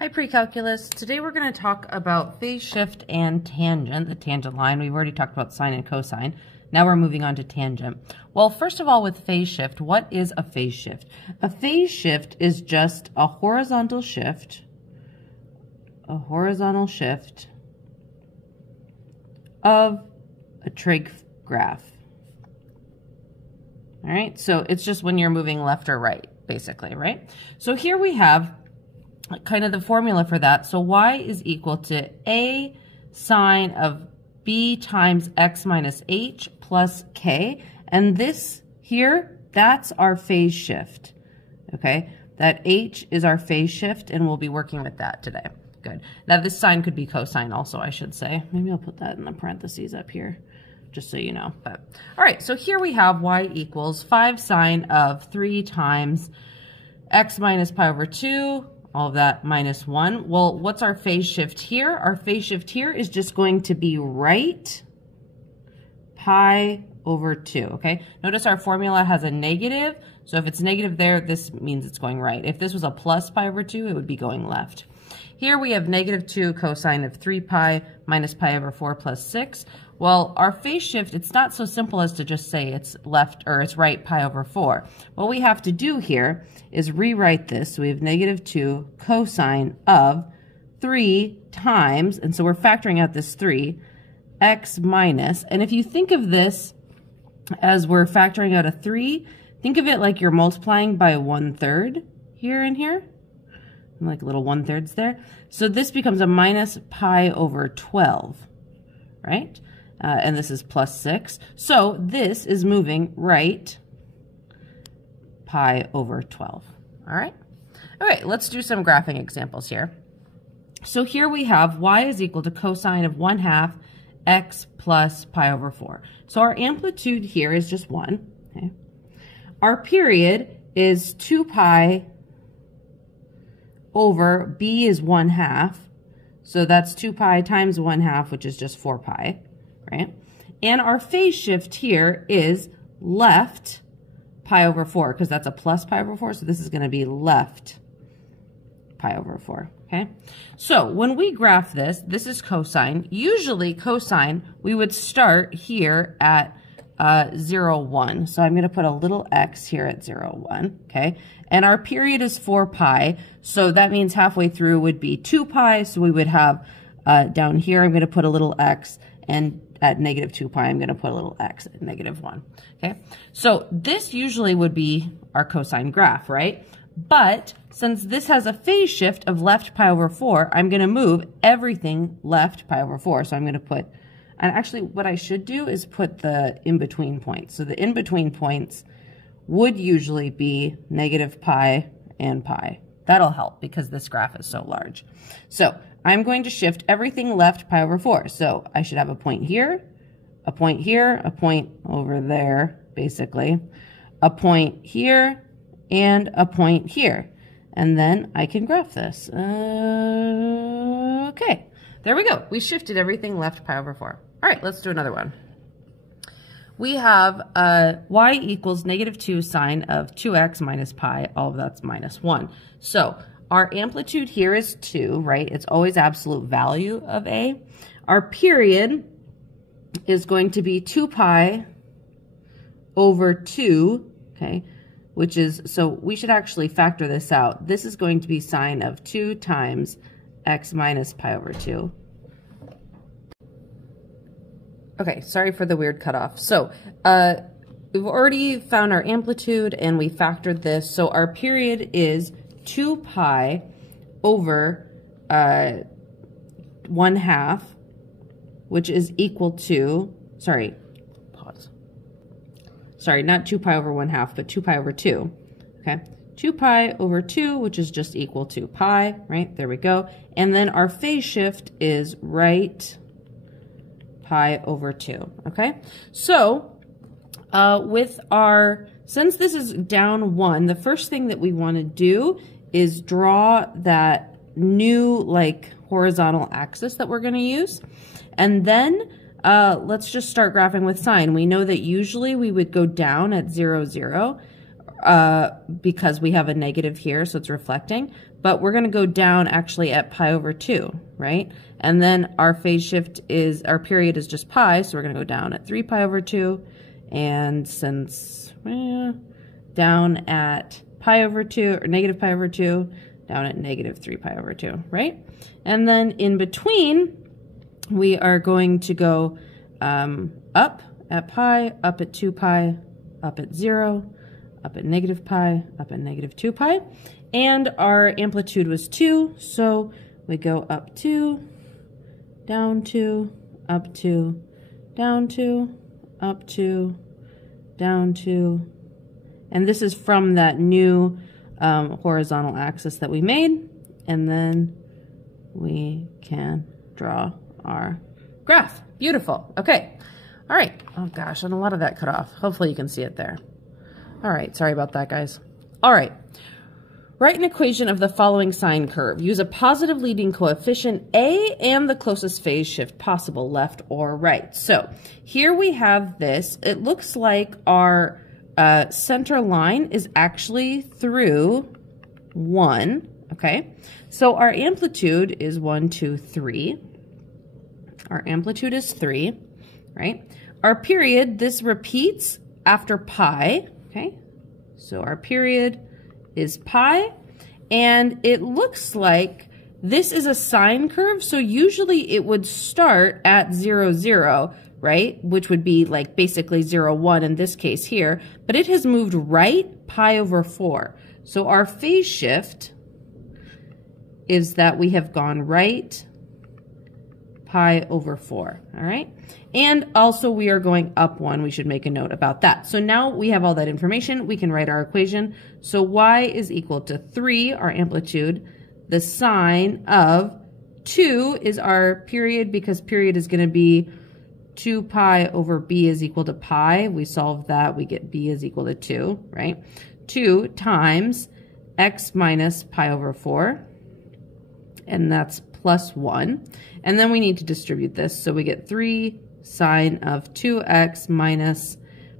Hi Pre-Calculus. Today we're going to talk about phase shift and tangent, the tangent line. We've already talked about sine and cosine. Now we're moving on to tangent. Well, first of all, with phase shift, what is a phase shift? A phase shift is just a horizontal shift of a trig graph. All right, so it's just when you're moving left or right, basically, right? So here we have kind of the formula for that. So y is equal to a sine of b times x minus h plus k. And this here, that's our phase shift, okay? That h is our phase shift, and we'll be working with that today. Good. Now this sine could be cosine also, I should say. Maybe I'll put that in the parentheses up here, just so you know. But all right, so here we have y equals 5 sine of 3 times x minus pi over 2, all of that minus 1. Well, what's our phase shift here? Our phase shift here is just going to be right pi over 2, okay? Notice our formula has a negative, so if it's negative there, this means it's going right. If this was a plus pi over 2, it would be going left. Here we have negative 2 cosine of 3 pi minus pi over 4 plus 6. Well, our phase shift, it's not so simple as to just say it's left or it's right pi over 4. What we have to do here is rewrite this. So we have negative 2 cosine of 3 times, and so we're factoring out this 3, x minus, and if you think of this as we're factoring out a 3, think of it like you're multiplying by 1/3 here and here, like little 1/3s there. So this becomes a minus pi over 12, right? And this is plus 6. So this is moving right pi over 12. All right? Okay, let's do some graphing examples here. So here we have y is equal to cosine of 1/2 x plus pi over 4. So our amplitude here is just 1. Okay? Our period is 2 pi over b is 1/2. So that's 2 pi times 1/2, which is just 4 pi. Right? And our phase shift here is left pi over 4, because that's a plus pi over 4, so this is going to be left pi over 4, okay? So when we graph this, this is cosine. Usually cosine, we would start here at 0, 1. So I'm going to put a little x here at 0, 1, okay? And our period is 4 pi, so that means halfway through would be 2 pi, so we would have down here, I'm going to put a little x, and at negative 2 pi, I'm going to put a little x at negative 1, okay? So this usually would be our cosine graph, right? But since this has a phase shift of left pi over 4, I'm going to move everything left pi over 4. So I'm going to put, and actually what I should do is put the in-between points. So the in-between points would usually be negative pi and pi. That'll help because this graph is so large. So I'm going to shift everything left pi over 4. So I should have a point here, a point here, a point over there, basically, a point here, and a point here. And then I can graph this. Okay, there we go. We shifted everything left pi over 4. All right, let's do another one. We have y equals negative 2 sine of 2x minus pi. All of that's minus 1. So our amplitude here is 2, right? It's always absolute value of a. Our period is going to be 2 pi over 2, okay? Which is, so we should actually factor this out. This is going to be sine of 2 times x minus pi over 2. Okay, sorry for the weird cutoff. So we've already found our amplitude and we factored this. So our period is 2 pi over 1/2, which is equal to, sorry, pause. Sorry, not 2 pi over 1/2, but 2 pi over 2, okay? 2 pi over 2, which is just equal to pi, right? There we go. And then our phase shift is right pi over 2, okay? So with our, since this is down 1, the first thing that we want to do is draw that new like horizontal axis that we're going to use. And then let's just start graphing with sine. We know that usually we would go down at 0, 0 because we have a negative here, so it's reflecting. but we're going to go down actually at pi over 2, right? And then our phase shift is, our period is just pi, so we're going to go down at 3 pi over 2, and since, down at pi over 2, or negative pi over 2, down at negative 3 pi over 2, right? And then in between, we are going to go up at pi, up at 2 pi, up at 0, up at negative pi, up at negative 2 pi. And our amplitude was 2, so we go up 2, down 2, up 2, down 2, up 2, down 2. And this is from that new horizontal axis that we made. And then we can draw our graph. Beautiful. Okay. All right. Oh gosh, and a lot of that cut off. Hopefully you can see it there. All right. Sorry about that, guys. All right. Write an equation of the following sine curve. Use a positive leading coefficient A and the closest phase shift possible, left or right. So here we have this. It looks like our center line is actually through 1, okay? So our amplitude is 1, 2, 3. Our amplitude is 3, right? Our period, this repeats after pi, okay? So our period is pi, and it looks like this is a sine curve, so usually it would start at 0, 0, right? Which would be like basically 0, 1 in this case here, but it has moved right pi over 4. So our phase shift is that we have gone right pi over 4, all right? And also we are going up 1. We should make a note about that. So now we have all that information. We can write our equation. So y is equal to 3, our amplitude. The sine of 2 is our period, because period is going to be 2 pi over b is equal to pi. We solve that. We get b is equal to 2, right? 2 times x minus pi over 4. And that's plus 1. And then we need to distribute this. So we get 3 sine of 2x minus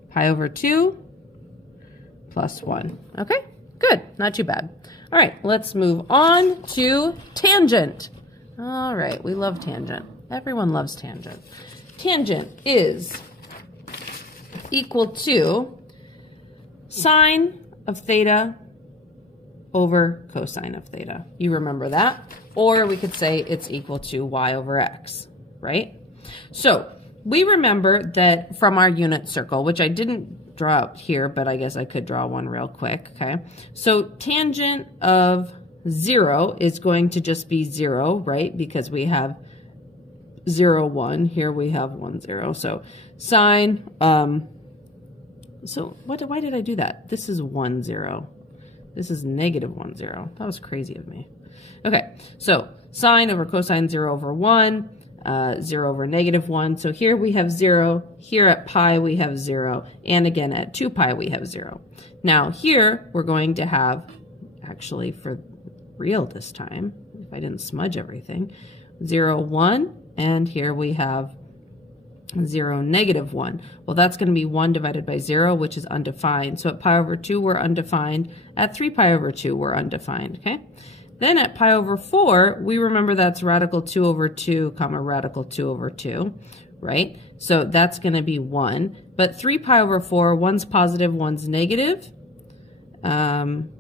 pi over 2 plus 1. Okay, good. Not too bad. All right, let's move on to tangent. All right, we love tangent. Everyone loves tangent. Tangent is equal to sine of theta over cosine of theta. You remember that? Or we could say it's equal to y over x, right? So we remember that from our unit circle, which I didn't draw up here, but I guess I could draw one real quick, okay? So tangent of 0 is going to just be 0, right? Because we have 0, 1. Here we have 1, 0. So sine, so why did I do that? This is 1, 0. This is negative 1, 0. That was crazy of me. Okay, so sine over cosine 0 over 1, 0 over negative 1. So here we have 0. Here at pi we have 0. And again at 2 pi we have 0. Now here we're going to have, actually for real this time, if I didn't smudge everything, 0, 1. And here we have 0, negative 1. Well, that's going to be 1 divided by 0, which is undefined. So at pi over 2, we're undefined. At 3 pi over 2, we're undefined, okay? Then at pi over 4, we remember that's radical 2 over 2, comma, radical 2 over 2, right? So that's going to be 1. But 3 pi over 4, one's positive, one's negative. Radical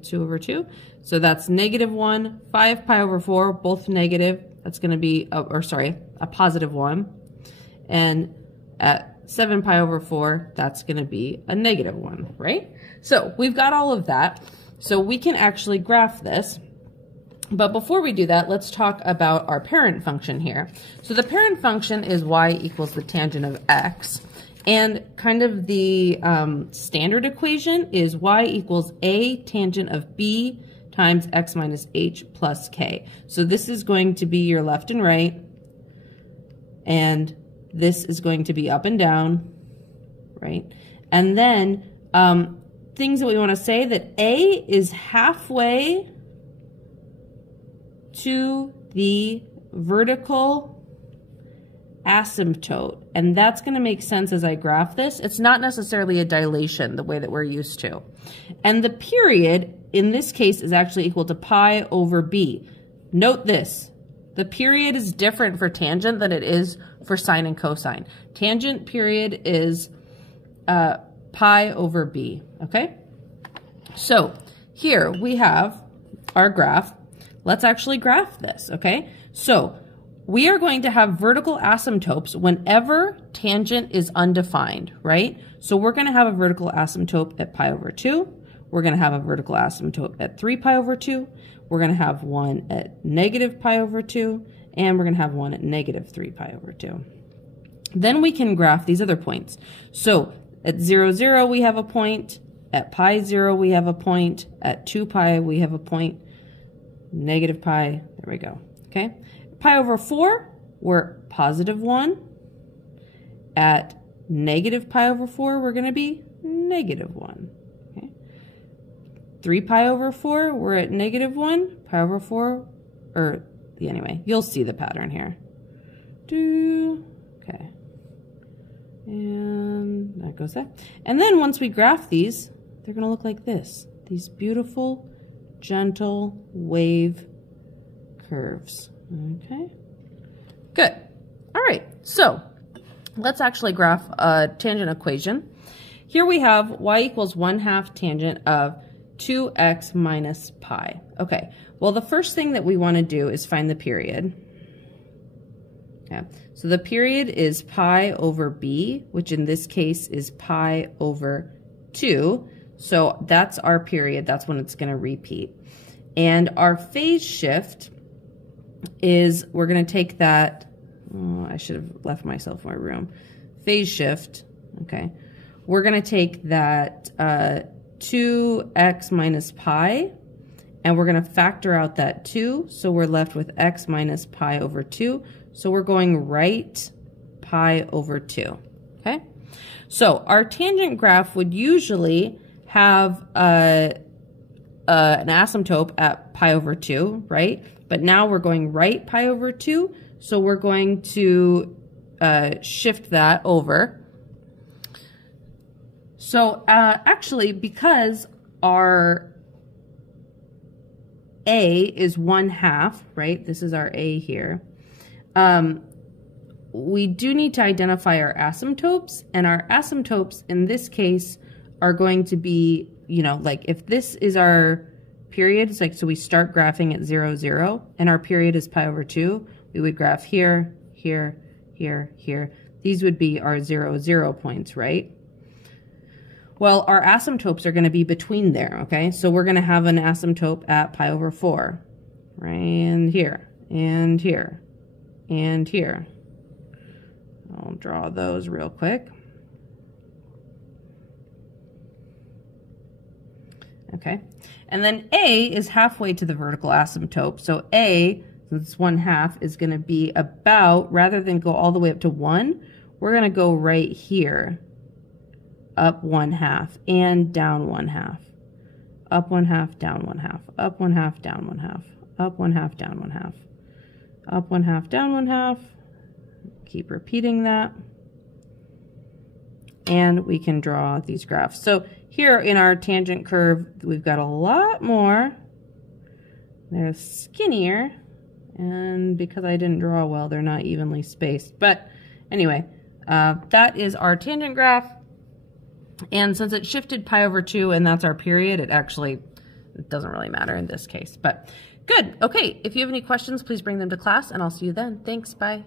2 over 2. So that's negative 1. 5 pi over 4, both negative. That's going to be, a positive 1. And at 7 pi over 4, that's going to be a negative 1, right? So we've got all of that. So we can actually graph this. But before we do that, let's talk about our parent function here. So the parent function is y equals the tangent of x. And kind of the standard equation is y equals a tangent of b times x minus h plus k. So this is going to be your left and right, and this is going to be up and down, right? And then things that we want to say, that a is halfway to the vertical asymptote, and that's going to make sense as I graph this. It's not necessarily a dilation the way that we're used to. And the period in this case is actually equal to pi over b. Note this. The period is different for tangent than it is for sine and cosine. Tangent period is pi over b, okay? So here we have our graph. Let's actually graph this, okay? So we are going to have vertical asymptotes whenever tangent is undefined, right? So we're going to have a vertical asymptote at pi over 2. We're going to have a vertical asymptote at 3 pi over 2. We're going to have one at negative pi over 2. And we're going to have one at negative 3 pi over 2. Then we can graph these other points. So at 0, 0, we have a point. At pi 0, we have a point. At 2 pi, we have a point. Negative pi, there we go. Okay. Pi over 4, we're positive 1. At negative pi over 4, we're going to be negative 1. Okay. 3 pi over 4, we're at negative 1. Pi over 4, or anyway, you'll see the pattern here. Okay. And that goes there. And then once we graph these, they're going to look like this. These beautiful, gentle wave curves. Okay. Good. All right. So let's actually graph a tangent equation. Here we have y equals 1/2 tangent of 2x minus pi. Okay. Well, the first thing that we want to do is find the period. Okay. So the period is pi over b, which in this case is pi over 2. So that's our period. That's when it's going to repeat. And our phase shift is, we're going to take that, oh, I should have left myself more room. Phase shift, okay. We're going to take that 2x minus pi, and we're going to factor out that 2, so we're left with x minus pi over 2. So we're going right pi over 2, okay? So our tangent graph would usually have an asymptote at pi over 2, right? But now we're going right pi over 2, so we're going to shift that over. So actually, because our A is 1/2, right? This is our A here. We do need to identify our asymptotes, and our asymptotes in this case are going to be, you know, like if this is our period, it's like, so we start graphing at 0, 0, and our period is pi over 2, we would graph here, here, here, here. These would be our 0, 0 points, right? Well, our asymptotes are going to be between there, okay? So we're going to have an asymptote at pi over 4, right? And here, and here, and here. I'll draw those real quick. Okay, and then A is halfway to the vertical asymptote. So A, since it's 1/2, is going to be about, rather than go all the way up to 1, we're going to go right here, up 1/2 and down 1/2, up 1/2, down 1/2, up 1/2, down 1/2, up 1/2, down 1/2, up 1/2, down 1/2. Keep repeating that. And we can draw these graphs. So here in our tangent curve, we've got a lot more. They're skinnier. And because I didn't draw well, they're not evenly spaced. But anyway, that is our tangent graph. And since it shifted pi over 2 and that's our period, it doesn't really matter in this case. But good. Okay, if you have any questions, please bring them to class and I'll see you then. Thanks. Bye.